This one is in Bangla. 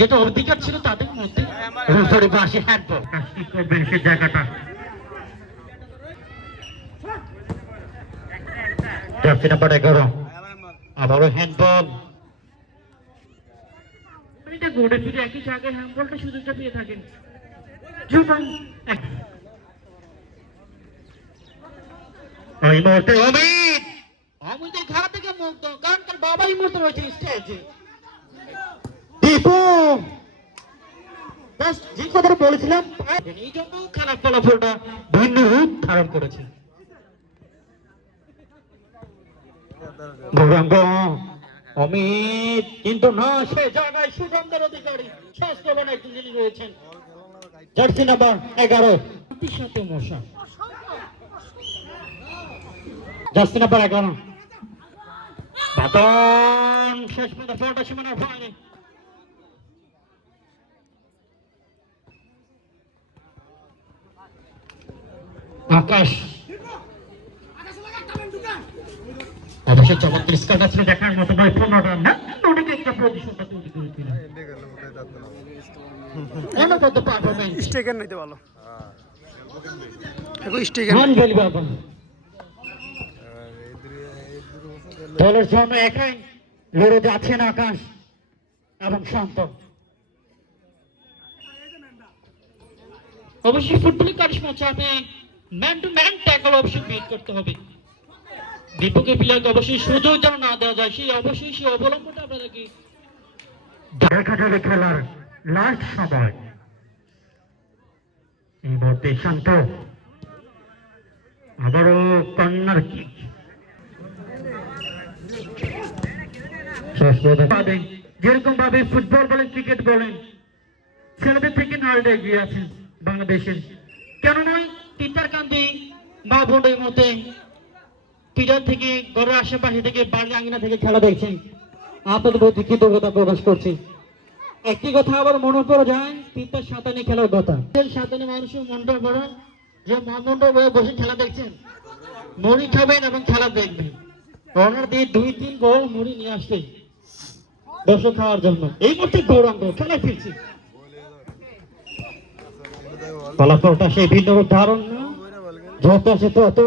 যেটা অধিকার ছিল তাদের মধ্যে ধরে বাসে হ্যান্ডবল কি করবেন সে জায়গাটা জার্সি নাম্বার 11 আবারও হ্যান্ডবল এটা ঘুরে ফিরে একই জায়গায় হ্যান্ডবলটা সুযোগটা পেয়ে থাকেন এই মুহূর্তে অমিতের খেলা থেকে মুক্ত কারণ তার বাবা এই মুহূর্তে রয়েছে স্টেজে দীপু যে কথা বলেছিলাম এই জন্য খেলার ফলাফলটা ভিন্ন রূপ ধারণ করেছে গৌরাঙ্গ অমিত কিন্তু না সে জায়গায় সুগন্ধের অধিকারী স্বাস্থ্যবান একজন যিনি রয়েছেন জার্সি নাম্বার 11 সাথে মশা জার্সি নাম্বার 11 বাটন শেষ পর্যন্ত ফলটা সীমানার বাইরে আকাশ অবশ্যই চমৎকার স্কোর ছিল দেখার মতো নয় 15 রান না ওটাকে একটা পজিশনটা তৈরি করেছিল অনবদ্য পারফরম্যান্স স্টেকের নিতে ভালো এখন স্টেকের মান বলি বাবা দলের জন্য একাই লড়ে যাচ্ছেন আকাশ এবং শান্ত অবশ্যই ফুটবলের কারিশমা চাপে ম্যান টু ম্যান ট্যাকল অবশ্যই বিট করতে হবে দীপকের প্লেয়ারকে অবশ্যই সুযোগ যেন না দেওয়া যায় সেই অবশ্যই সেই অবলম্বনটা আপনাদেরকে দেখা যাবে খেলার লাস্ট সময় এই মুহূর্তে শান্ত আবারও কর্নার কিক যেরকম ভাবে ফুটবল বলেন ক্রিকেট বলেন ছেলেদের থেকে নারীরা এগিয়ে আছেন বাংলাদেশের কেন নয় তিতারকান্দি বা বোর্ডের মধ্যে পিলার থেকে ঘরের আশেপাশে থেকে বাড়ি আঙ্গিনা থেকে খেলা দেখছেন আপনাদের প্রতি কৃতজ্ঞতা প্রকাশ করছি একটি কথা আবার মনে পড়ে যায় তিতার সাঁতানি খেলার কথা সাঁতানি মানুষের মনটা বড় যে মনটা বসে খেলা দেখছেন মুড়ি খাবেন এবং খেলা দেখবেন অর্ডার দিয়ে 2-3 গোল মুড়ি নিয়ে আসতে দর্শক খাওয়ার জন্য এই মুহূর্তে গৌরাঙ্গ খেলা ফিরছি ফলাফলটা সেই ভিন্ন ধারণ না যত আছে তত